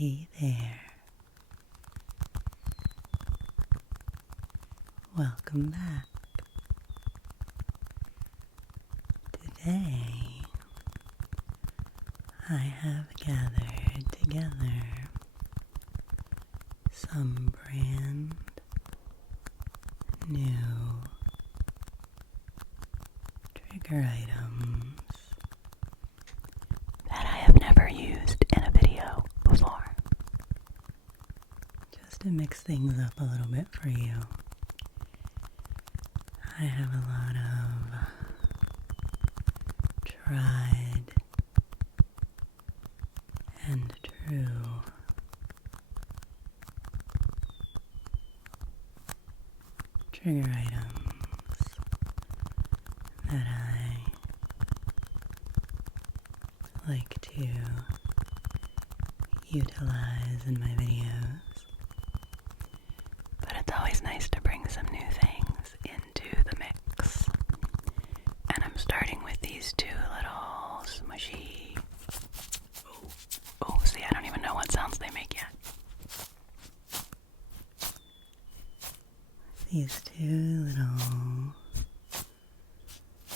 Hey there. Welcome back. Today, I have gathered together some brand new trigger items that I have never used in a video before. Just to mix things up a little bit for you. I have a lot of tried and true trigger items that I like to utilize in my videos. But it's always nice to bring some new things into the mix. And I'm starting with these two little smushy... Oh, see, I don't even know what sounds they make yet. These two little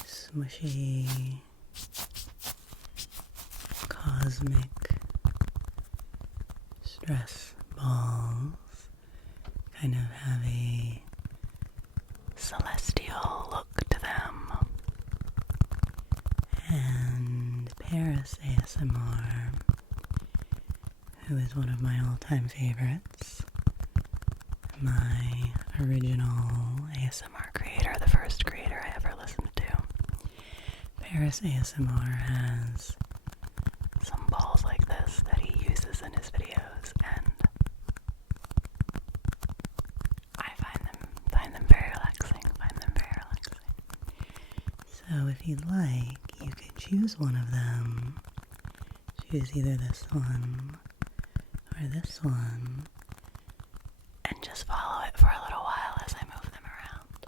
smushy cosmic stress balls kind of have a celestial look to them. And Paris ASMR, who is one of my all-time favorites, my original ASMR creator, the first creator I ever listened to. Paris ASMR has some balls like this that he uses in his videos, and I find them very relaxing, So if you'd like, you could choose one of them. Choose either this one or this one, and just follow it for a little while as I move them around.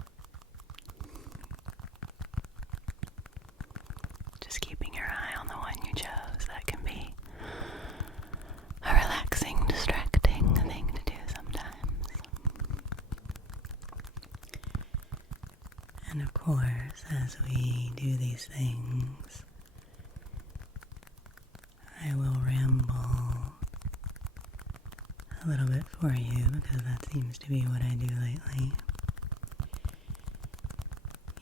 Just keeping your eye on the one you chose. That can be a relaxing, distracting thing to do sometimes. And of course, as we do these things, I will ramble a little bit for you, because that seems to be what I do lately.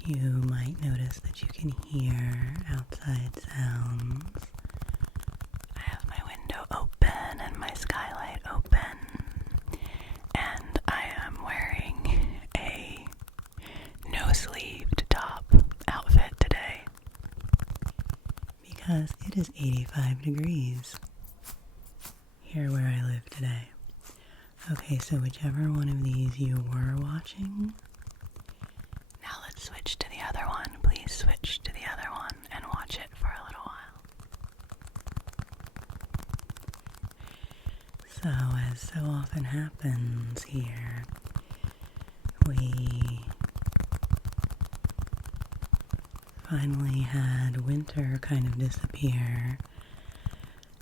You might notice that you can hear outside sounds. I have my window open and my skylight open, and I am wearing a no-sleeved top outfit today because it is 85 degrees here where I live today. Okay, so whichever one of these you were watching, now let's switch to the other one. Please switch to the other one and watch it for a little while. So, as so often happens here, we finally had winter kind of disappear,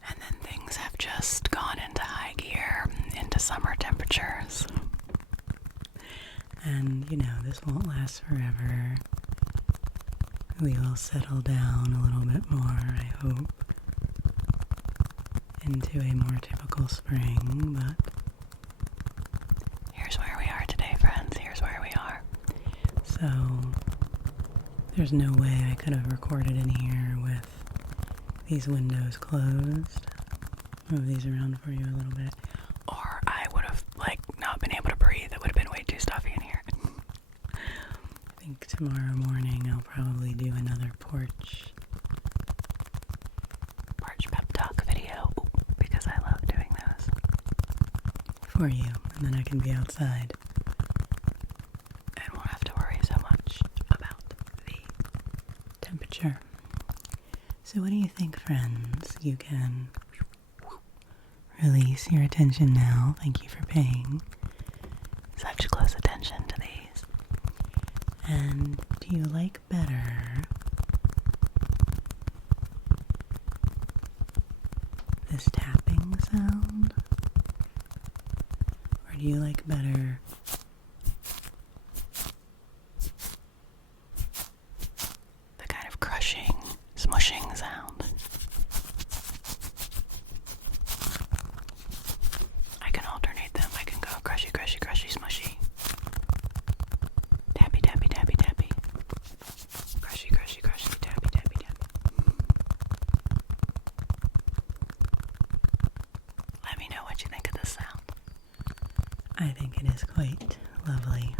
and then things have just gone into high gear, into summer temperatures. And, this won't last forever. We will settle down a little bit more, I hope, into a more typical spring, but here's where we are today, friends. Here's where we are. So, there's no way I could have recorded in here with these windows closed. Move these around for you a little bit. Or I would have, not been able to breathe. It would have been way too stuffy in here. I think tomorrow morning I'll probably do another porch pep talk video, because I love doing those for you, and then I can be outside and won't have to worry so much about the temperature. So what do you think, friends? You can release your attention now. Thank you for paying such close attention to these. And do you like better this tapping sound Or do you like better the kind of crushing, smushing sound? I can alternate them. I can go crushy, crushy, crushy, smushy. Tappy, tappy, tappy, tappy. Crushy, crushy, crushy, tappy, tappy, tappy. Let me know what you think of this sound. I think it is quite lovely.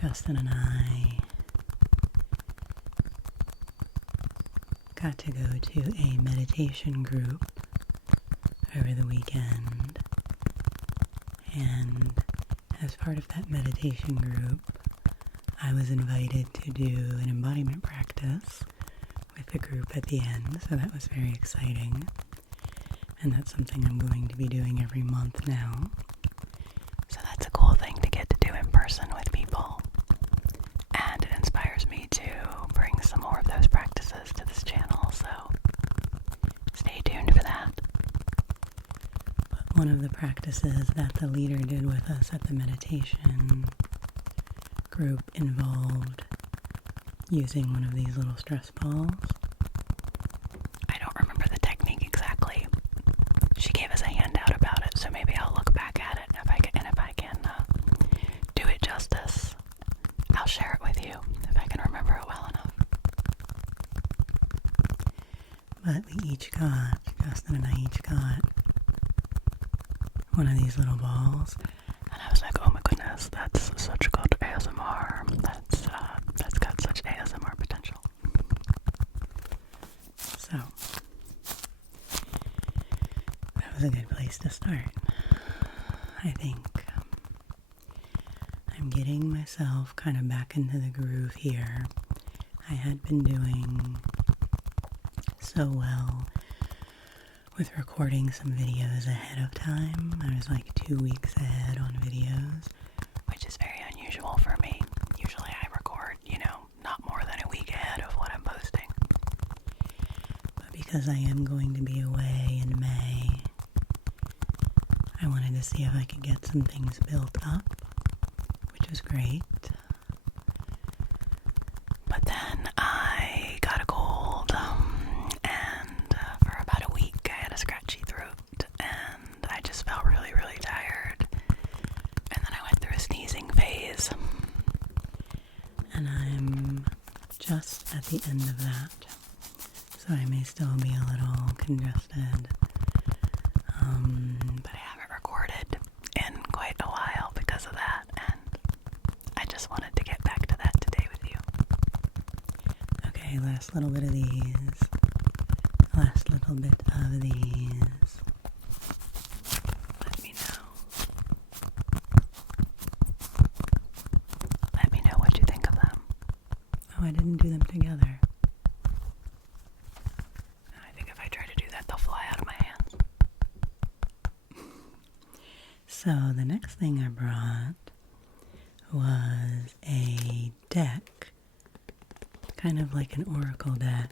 Justin and I got to go to a meditation group over the weekend, and as part of that meditation group, I was invited to do an embodiment practice with the group at the end, so that was very exciting, and that's something I'm going to be doing every month now. So that's a cool thing to get to do in person with people, and it inspires me to bring some more of those practices to this channel, so stay tuned for that. But one of the practices that the leader did with us at the meditation group involved using one of these little stress balls. I don't remember the technique exactly. She gave us a handout about it, so maybe I'll look back at it, and if I can do it justice, I'll share it with you if I can remember it well enough. But we each got, Justin and I each got one of these little balls, and I was like, oh my goodness, that's such good ASMR. That's got such ASMR potential. So that was a good place to start. I think I'm getting myself kind of back into the groove here. I had been doing so well with recording some videos ahead of time. I was like 2 weeks ahead on videos, which is very unusual for me. Usually I record, not more than a week ahead of what I'm posting. But because I am going to be away in May, I wanted to see if I could get some things built up, which was great. But then I got a cold, and for about a week I had a scratchy throat, and I just felt really, really tired. And then I went through a sneezing phase, and I'm just at the end of that, so I may still be a little congested. But I haven't recorded in quite a while because of that, and I just wanted to get back to that today with you. Okay, last little bit of these. Let me know. Let me know what you think of them. Oh, I didn't do them together. I think if I try to do that, they'll fly out of my hands. So the next thing I brought was a deck, kind of like an oracle deck.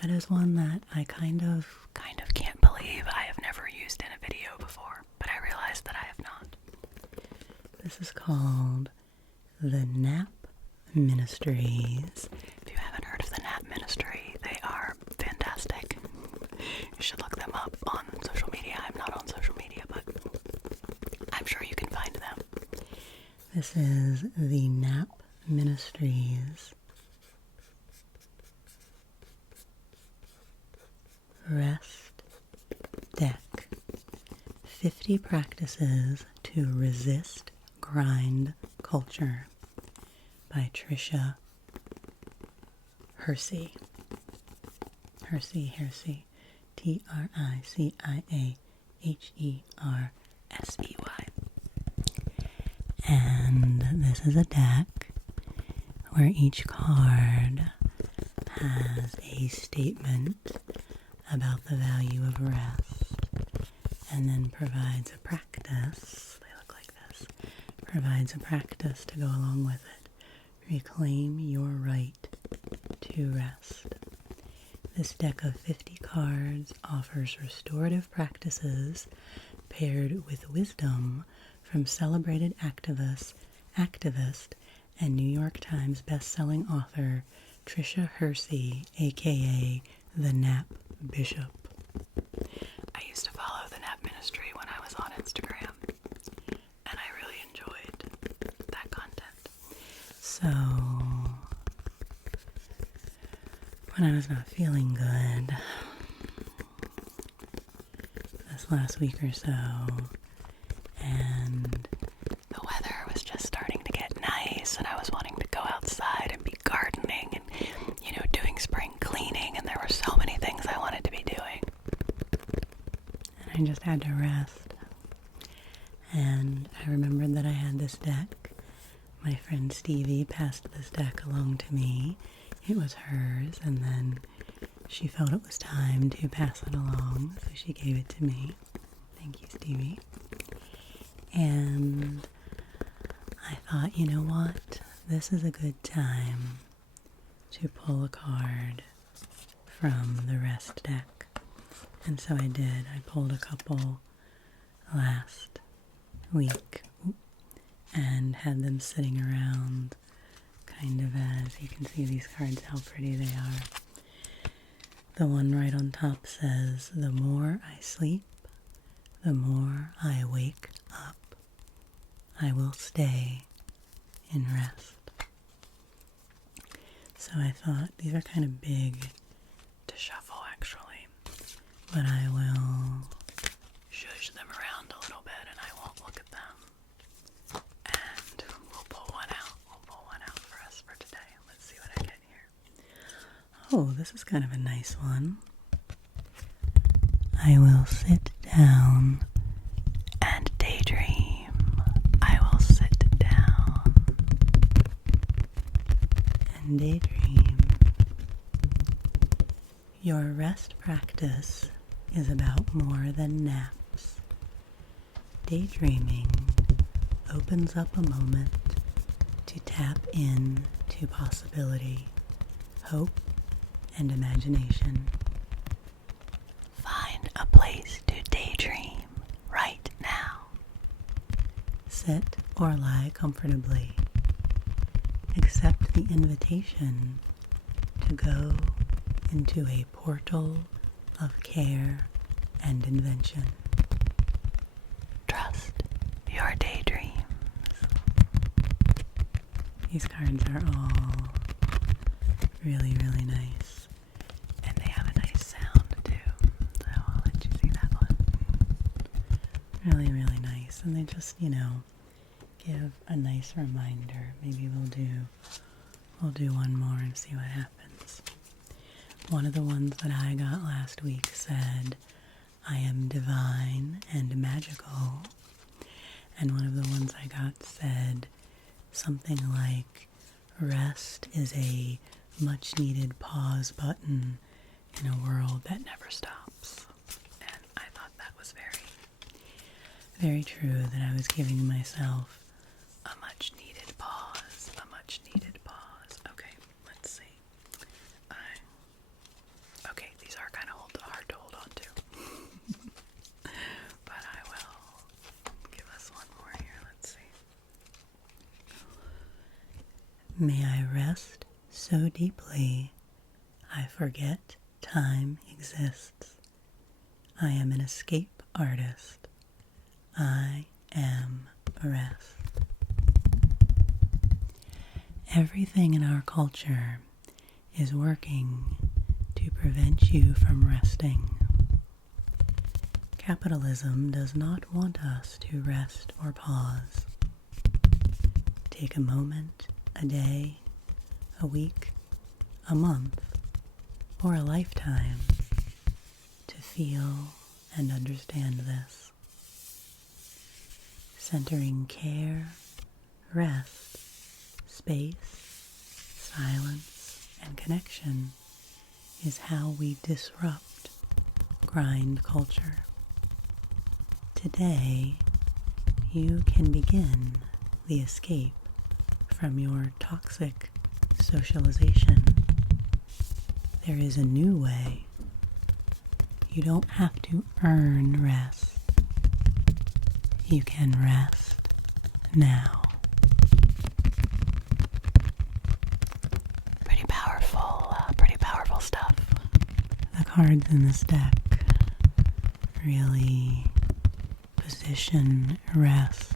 That is one that I kind of can't believe I have never used in a video before, but I realized that I have not. This is called the Nap Ministries. If you haven't heard of the Nap Ministry, they are fantastic. You should look them up on social media. I'm not on social media, but I'm sure you can find them. This is the Nap Ministries Rest Deck. 50 Practices to Resist Grind Culture by Tricia Hersey. Hersey. Triciahersey. And this is a deck where each card has a statement about the value of rest, and then provides a practice. They look like this. Provides a practice to go along with it. Reclaim your right to rest. This deck of 50 cards offers restorative practices paired with wisdom from celebrated activist, and New York Times best-selling author Tricia Hersey, aka the Nap Bishop. I used to follow the Nap Ministry when I was on Instagram, and I really enjoyed that content. So, when I was not feeling good this last week or so, and the weather was just starting to get nice, and I was wanting to go outside and be gardening and, doing spring cleaning, and there were so many things I wanted to be doing. And I just had to rest. And I remembered that I had this deck. My friend Stevie passed this deck along to me. It was hers, and then she felt it was time to pass it along, so she gave it to me. Thank you, Stevie. And I thought, you know what? This is a good time to pull a card from the rest deck. And so I did. I pulled a couple last week and had them sitting around kind of as you can see these cards, how pretty they are. The one right on top says, "The more I sleep, the more I wake up. I will stay in rest." So I thought these are kind of big to shuffle actually, but I will shush them around a little bit and I won't look at them. And we'll pull one out. We'll pull one out for us for today. Let's see what I get here. Oh, this is kind of a nice one. I will sit down and daydream. I will sit down and daydream. Your rest practice is about more than naps. Daydreaming opens up a moment to tap in to possibility, hope, and imagination. Find a place to daydream right now. Sit or lie comfortably. Accept the invitation to go into a portal of care and invention. Trust your daydreams. These cards are all really, really nice. And they have a nice sound too. So I'll let you see that one. Really, really nice. And they just, give a nice reminder. Maybe we'll do one more and see what happens. One of the ones that I got last week said, "I am divine and magical." And one of the ones I got said something like, "Rest is a much needed pause button in a world that never stops." And I thought that was very, very true, that I was giving myself a much needed pause, a much needed pause. Okay, let's see. Okay, these are kind of hard to hold on to. But I will give us one more here. Let's see. May I rest so deeply I forget time exists. I am an escape artist. I am rest. Everything in our culture is working to prevent you from resting. Capitalism does not want us to rest or pause. Take a moment, a day, a week, a month, or a lifetime to feel and understand this. Centering care, rest, space, silence, and connection is how we disrupt grind culture. Today, you can begin the escape from your toxic socialization. There is a new way. You don't have to earn rest. you can rest now. Pretty powerful stuff. The cards in this deck really position rest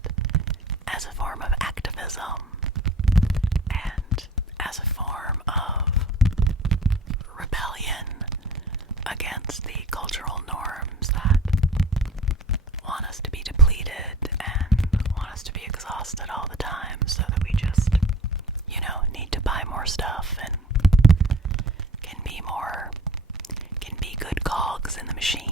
as a form of activism and as a form of rebellion against the cultural norms that want us to be depleted and want us to be exhausted all the time, so that we just, need to buy more stuff and can be good cogs in the machine,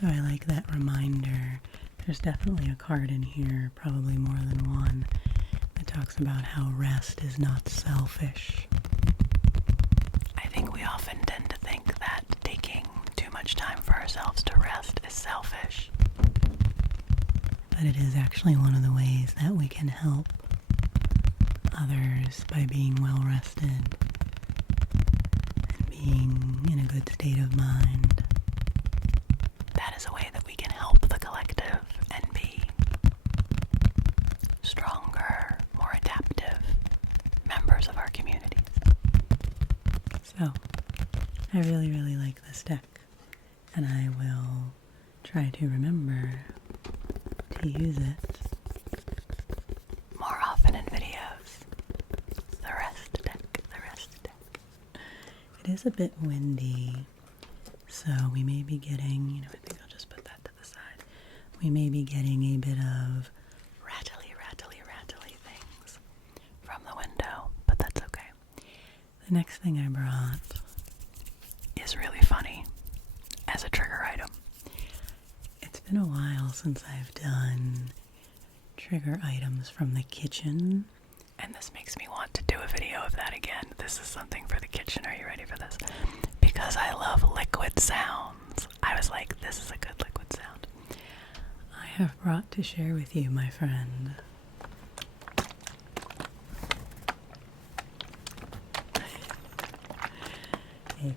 So I like that reminder. There's definitely a card in here, probably more than one, that talks about how rest is not selfish. I think we often tend to think that taking too much time for ourselves to rest is selfish. But it is actually one of the ways that we can help others by being well rested and being in a good state of mind. That is a way that we can help the collective and be stronger, more adaptive members of our communities. So, I really, really like this deck, and I will try to remember to use it more often in videos. The rest deck. It is a bit windy, so we may be getting, I think I'll just put that to the side. We may be getting a bit of rattly things from the window, but that's okay. The next thing I brought is really funny as a trigger item. It's been a while since I've done trigger items from the kitchen, and this makes me want to do a video of that again. This is something for the kitchen. Are you ready for this? Because I love liquid sounds. I was like, this is a good liquid sound. I have brought to share with you, my friend, a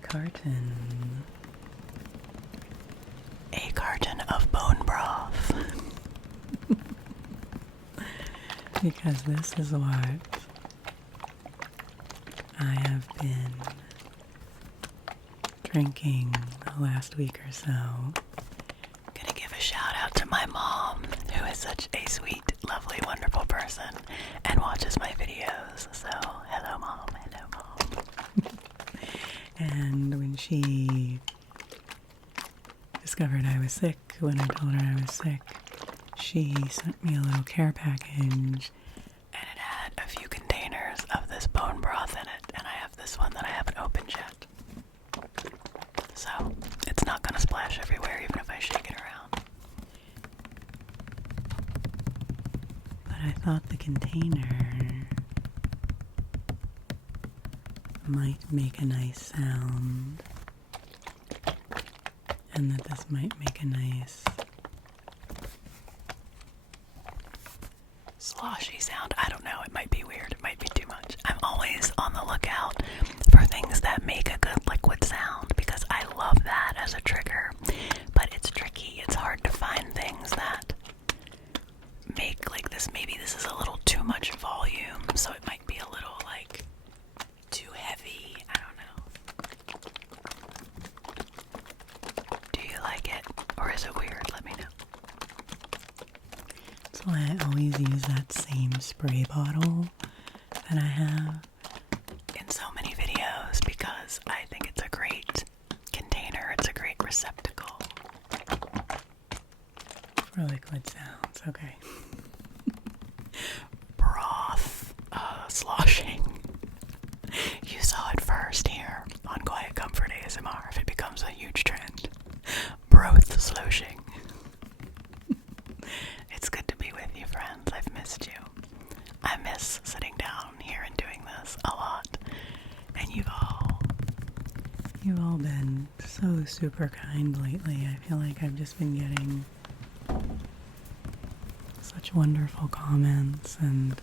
carton of bone broth. Because this is what I have been drinking the last week or so. I'm gonna give a shout out to my mom, who is such a sweet, lovely, wonderful person and watches my videos. So, hello mom. And when she discovered I was sick, when I told her I was sick, she sent me a little care package, and it had a few containers of this bone broth in it, and I have this one that I haven't opened yet. So, it's not gonna splash everywhere even if I shake it around. But I thought the container might make a nice sound, and that this might make a nice sloshy sound. I don't know, it might be weird, it might be too much. I'm always on the lookout for things that make a good liquid sound, because I love that as a trigger, but it's tricky. It's hard to find things that make like this. Maybe this is a little too much volume, so it might be a little like too heavy. I don't know. Do you like it, or is it weird? Let me know. That's why I always use that same spray bottle that I have in so many videos, because I think it's a great container. It's a great receptacle for liquid sounds. Okay. Broth sloshing. You saw it first here on Quiet Comfort ASMR, if it becomes a huge trend. Broth sloshing. It's good to be with you, friends. I've missed you. I miss sitting down here and doing this a lot. And you've all been so super kind lately. I feel like I've just been getting such wonderful comments and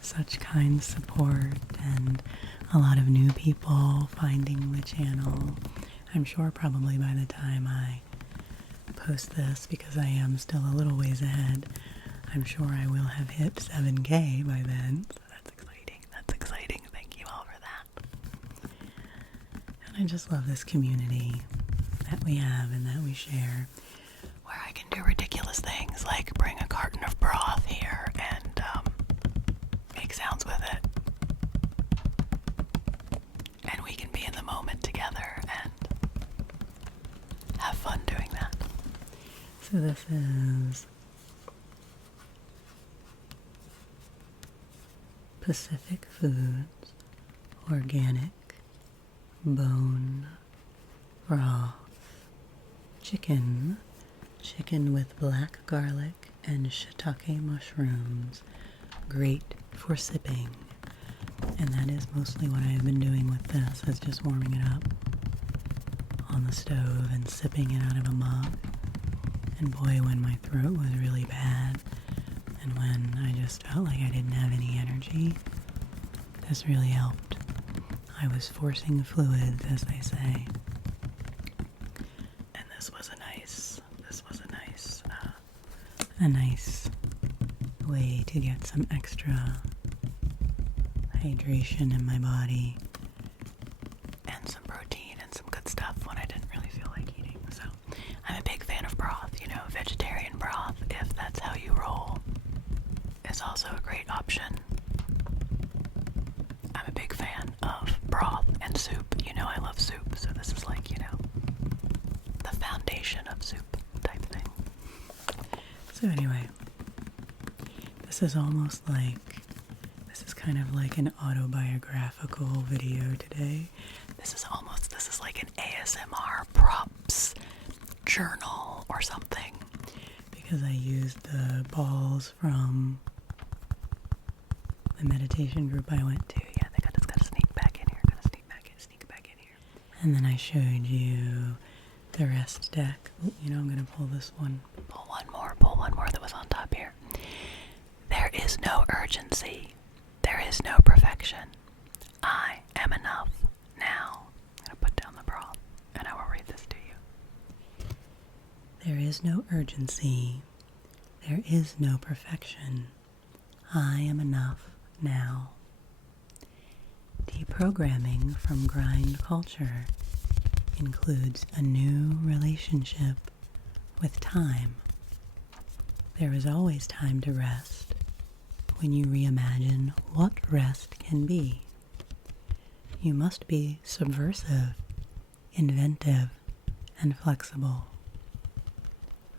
such kind support, and a lot of new people finding the channel. I'm sure probably by the time I post this because I am still a little ways ahead. I'm sure I will have hit 7K by then. So that's exciting. That's exciting. Thank you all for that. And I just love this community that we have and that we share, where I can do ridiculous things like bring a carton of broth here and make sounds with it. And we can be in the moment together and have fun doing that. So this is Pacific Foods Organic Bone Broth Chicken with black garlic and shiitake mushrooms. Great for sipping. And that is mostly what I have been doing with this, is just warming it up on the stove and sipping it out of a mug. And boy, when my throat was really bad and when I just felt like I didn't have any energy, this really helped. I was forcing fluids, as they say. And this was a nice way to get some extra hydration in my body and some protein and some good stuff when I didn't really feel like eating. So I'm a big fan of broth, vegetarian broth, if that's how you roll, is also a great option. I'm a big fan of broth and soup. I love soup, so this is like, the foundation of soup type thing. So anyway, this is kind of like an autobiographical video today. This is like an ASMR props journal or something, because I used the balls from the meditation group I went to. Yeah, they gotta sneak back in here. Sneak back in here. And then I showed you the rest deck. I'm gonna pull this one. Pull one more that was on top here. There is no urgency. There is no perfection. I am enough now. I'm gonna put down the broth and I will read this to you. There is no urgency. There is no perfection. I am enough now. Deprogramming from grind culture includes a new relationship with time. There is always time to rest when you reimagine what rest can be. You must be subversive, inventive, and flexible.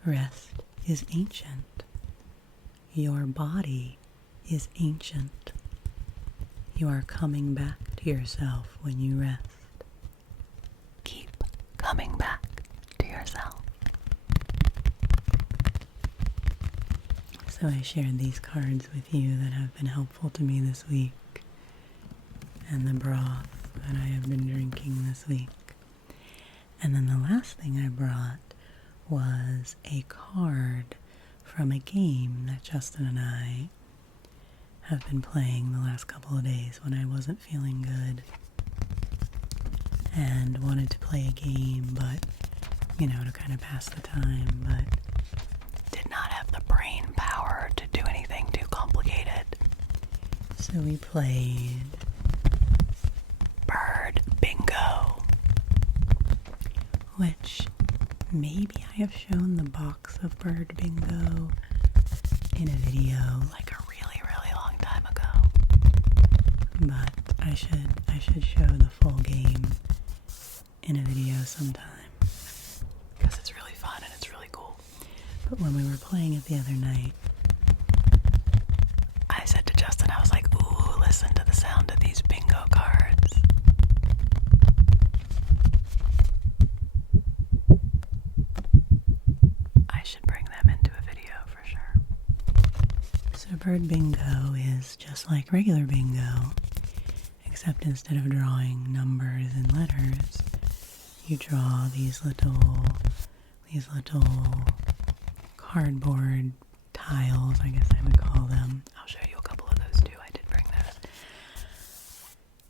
Rest is ancient. Your body is ancient. You are coming back to yourself when you rest. Keep coming back to yourself. So I shared these cards with you that have been helpful to me this week, and the broth that I have been drinking this week. And then the last thing I brought was a card from a game that Justin and I have been playing the last couple of days when I wasn't feeling good and wanted to play a game, but to kind of pass the time, but did not have the brain power to do anything too complicated. So we played Bird Bingo, which maybe I have shown the box of Bird Bingo in a video like a really, really long time ago. But I should show the full game in a video sometime, because it's really fun and it's really cool. But when we were playing it the other night, I said to Justin, I was like, ooh, listen to the sound of these bingo cards. I should bring them into a video for sure. So Bird Bingo is just like regular bingo, except instead of drawing numbers and letters, you draw these little cardboard tiles, I guess I would call them. I'll show you a couple of those too. I did bring those.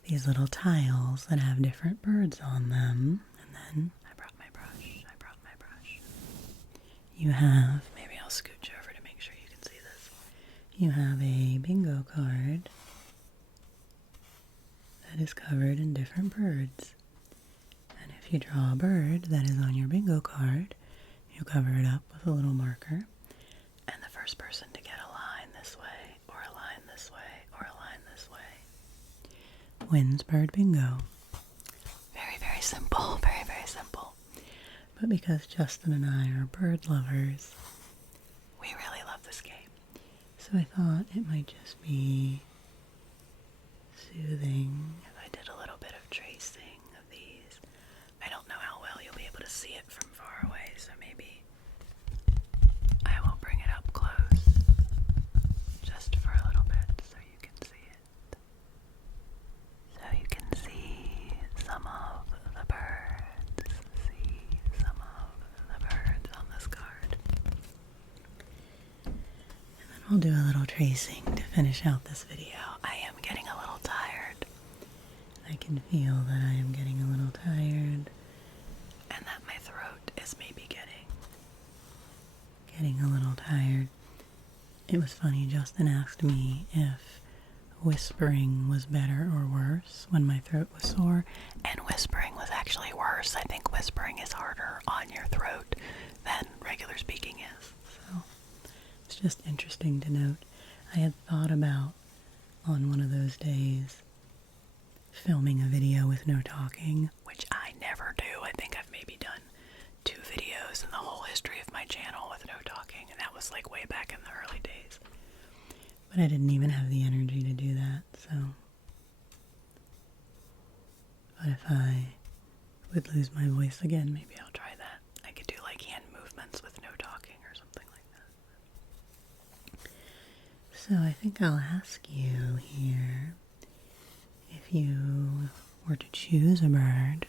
These little tiles that have different birds on them. And then I brought my brush. you have, maybe I'll scooch over to make sure you can see this. You have a bingo card that is covered in different birds. And if you draw a bird that is on your bingo card, you cover it up with a little marker. And the first person to get a line this way, or a line this way, or a line this way, wins bird bingo. Very, very simple. Very, very simple. But because Justin and I are bird lovers, we really love this game. So I thought it might just be soothing if I did a little bit of tracing of these. I don't know how well you'll be able to see it from far away, so maybe I will bring it up close just for a little bit so you can see it. So you can see some of the birds. See some of the birds on this card. And then we'll do a little tracing to finish out this video. I am getting a little tired. I can feel that I am getting a little tired and that my throat is maybe getting a little tired. It was funny, Justin asked me if whispering was better or worse when my throat was sore, and whispering was actually worse. I think whispering is harder on your throat than regular speaking is. So it's just interesting to note. I had thought about, on one of those days, filming a video with no talking, which I never do. I think I've maybe done 2 videos in the whole history of my channel with no talking, and that was like way back in the early days. But I didn't even have the energy to do that, so. But if I would lose my voice again, maybe I'll try that. I could do like hand movements with no talking or something like that. So I think I'll ask you here, if you were to choose a bird,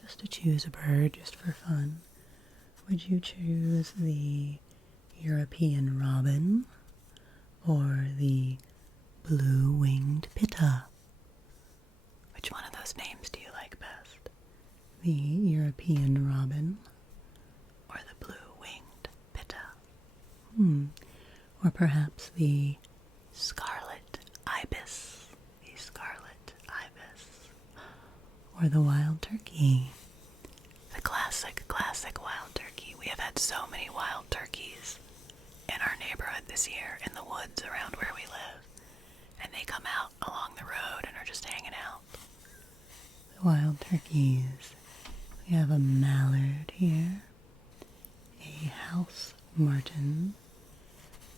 just to choose a bird just for fun, would you choose the European robin or the blue-winged pitta? Which one of those names do you like best? The European robin or the blue-winged pitta? Or perhaps the scarlet ibis? The scarlet ibis. Or the wild turkey? The classic wild turkey. We have had so many wild turkeys in our neighborhood this year, in the woods around where we live. And they come out along the road and are just hanging out. The wild turkeys. We have a mallard here, a house martin,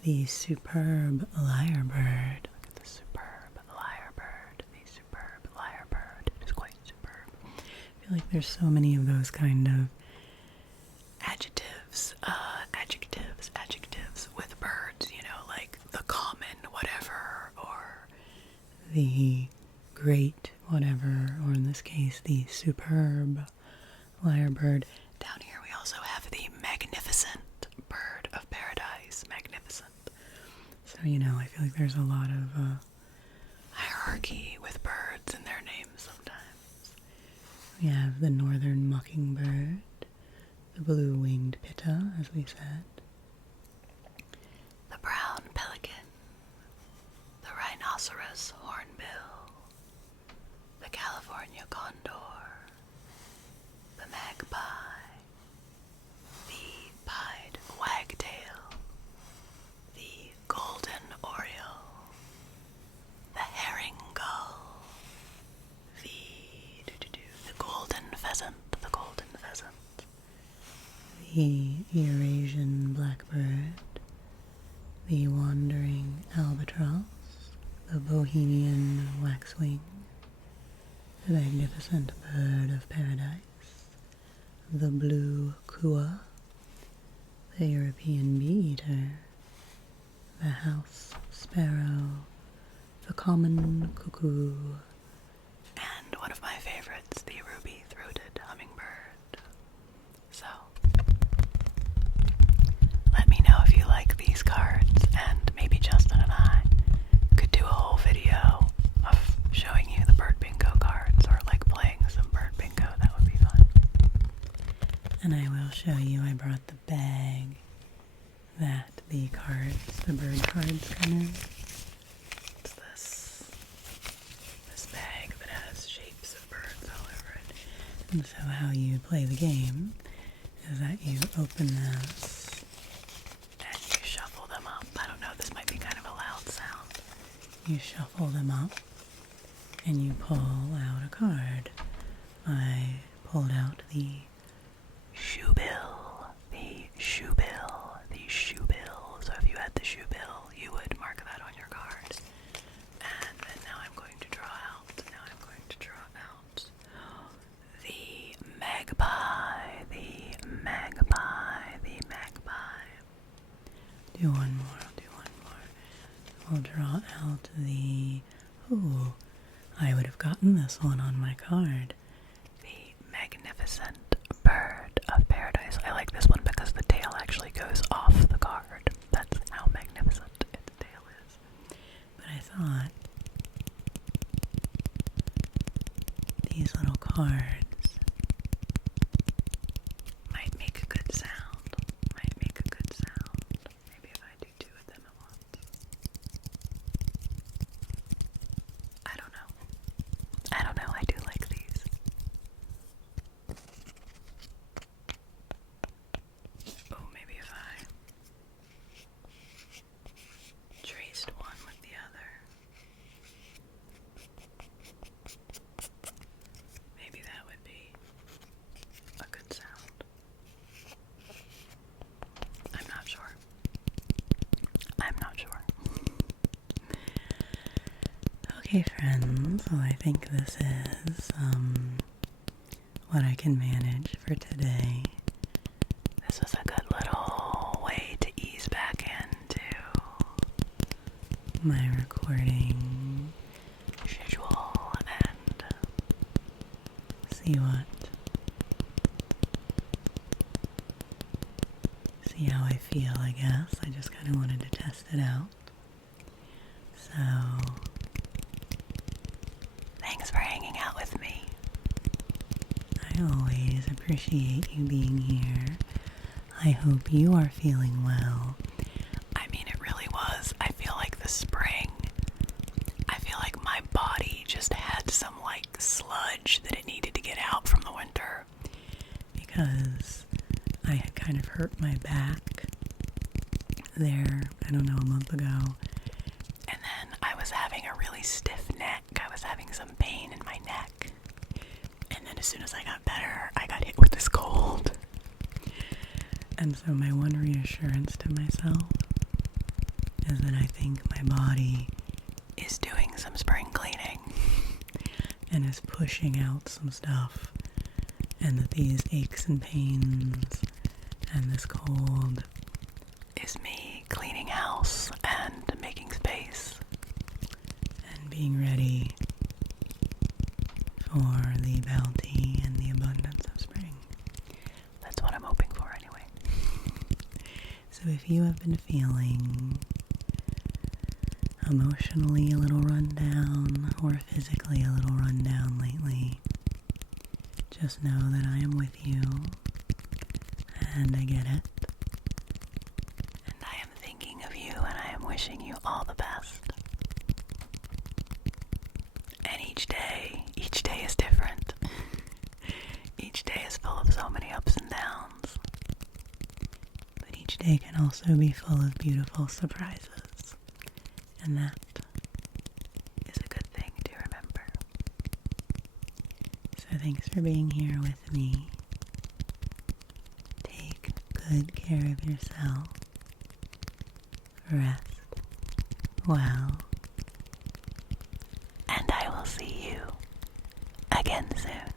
the superb lyrebird. Look at the superb lyrebird. The superb lyrebird. It is quite superb. I feel like there's so many of those kind of adjectives with birds, you know, like the common whatever, or the great whatever, or in this case, the superb lyrebird. Down here we also have the magnificent bird of paradise. Magnificent. So, you know, I feel like there's a lot of hierarchy with birds and their names sometimes. We have the northern mockingbird, the blue-winged pitta, as we said, the brown pelican, the rhinoceros hornbill, the California condor, the magpie, the pied wagtail, the golden oriole, the herring gull, the golden pheasant, the Eurasian blackbird, the wandering albatross, the Bohemian waxwing, the magnificent bird of paradise, the blue cua, the European bee-eater, the house sparrow, the common cuckoo, and one of my favorites, the ruby-throated hummingbird. So, let me know if you like these cards, and maybe Justin and I could do a whole video of showing you the bird bingo cards, or like playing some bird bingo. That would be fun. And I will show you, I brought the bag that the bird cards come in. It's this bag that has shapes of birds all over it. And so how you play the game is that you open this and you shuffle them up. I don't know, this might be kind of a loud sound. You shuffle them up and you pull out a card. I pulled out the shoe bill. The shoe bill. The shoe bill. So if you had the shoe bill, you would mark that on your card. And then now I'm going to draw out. The magpie. The magpie. The magpie. Do one more. I'll draw out the... Ooh, I would have gotten this one on my card. The magnificent bird of paradise. I like this one because the tail actually goes off the card. That's how magnificent its tail is. But I thought these little cards might make a good sound. Maybe if I do two of them at once. I don't know. I do like these. Oh, maybe if I traced one with the other. Maybe that would be a good sound. I'm not sure. Okay, friends, well, I think this is what I can manage for today. This was a good little way to ease back into my recording schedule and see how I feel, I guess. I just kind of wanted to test it out. So, thanks for hanging out with me. I always appreciate you being here. I hope you are feeling well. I mean, it really was. I feel like the spring. I feel like my body just had some, sludge that it needed to get out from the winter. Because I had kind of hurt my back there, I don't know, a month ago. And then I was having a really stiff neck. I was having some pain in my neck. And then as soon as I got better, I got hit with this cold. And so my one reassurance to myself is that I think my body is doing some spring cleaning and is pushing out some stuff. And that these aches and pains and this cold is me cleaning house and making space and being ready for the bounty and the abundance of spring. That's what I'm hoping for anyway. So if you have been feeling emotionally a little rundown or physically a little rundown lately, just know that I am with you and I get it. And I am thinking of you and I am wishing you all the best. And each day is different. Each day is full of so many ups and downs. But each day can also be full of beautiful surprises. And that is a good thing to remember. So thanks for being here with me. Take good care of yourself. Rest well. And I will see you again soon.